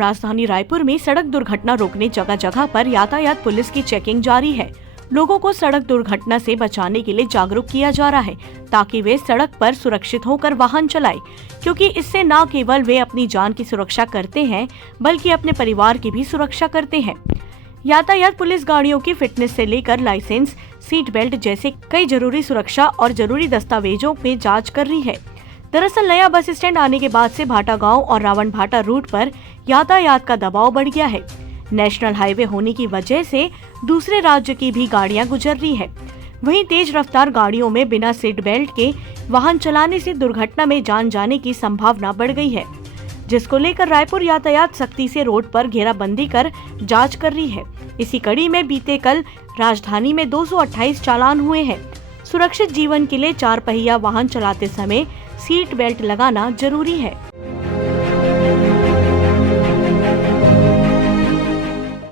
राजधानी रायपुर में सड़क दुर्घटना रोकने जगह जगह पर यातायात पुलिस की चेकिंग जारी है। लोगों को सड़क दुर्घटना से बचाने के लिए जागरूक किया जा रहा है ताकि वे सड़क पर सुरक्षित होकर वाहन चलाएं, क्योंकि इससे न केवल वे अपनी जान की सुरक्षा करते हैं बल्कि अपने परिवार की भी सुरक्षा करते हैं। यातायात पुलिस गाड़ियों की फिटनेस से लेकर लाइसेंस, सीट बेल्ट जैसे कई जरूरी सुरक्षा और जरूरी दस्तावेजों में जाँच कर रही है। दरअसल नया बस स्टैंड आने के बाद से भाटा गांव और रावण भाटा रूट पर यातायात का दबाव बढ़ गया है। नेशनल हाईवे होने की वजह से दूसरे राज्य की भी गाड़ियां गुजर रही है। वहीं तेज रफ्तार गाड़ियों में बिना सीट बेल्ट के वाहन चलाने से दुर्घटना में जान जाने की संभावना बढ़ गई है, जिसको लेकर रायपुर यातायात सख्ती से रोड पर घेराबंदी कर जाँच कर रही है। इसी कड़ी में बीते कल राजधानी में 228 चालान हुए हैं। सुरक्षित जीवन के लिए 4 पहिया वाहन चलाते समय सीट बेल्ट लगाना जरूरी है।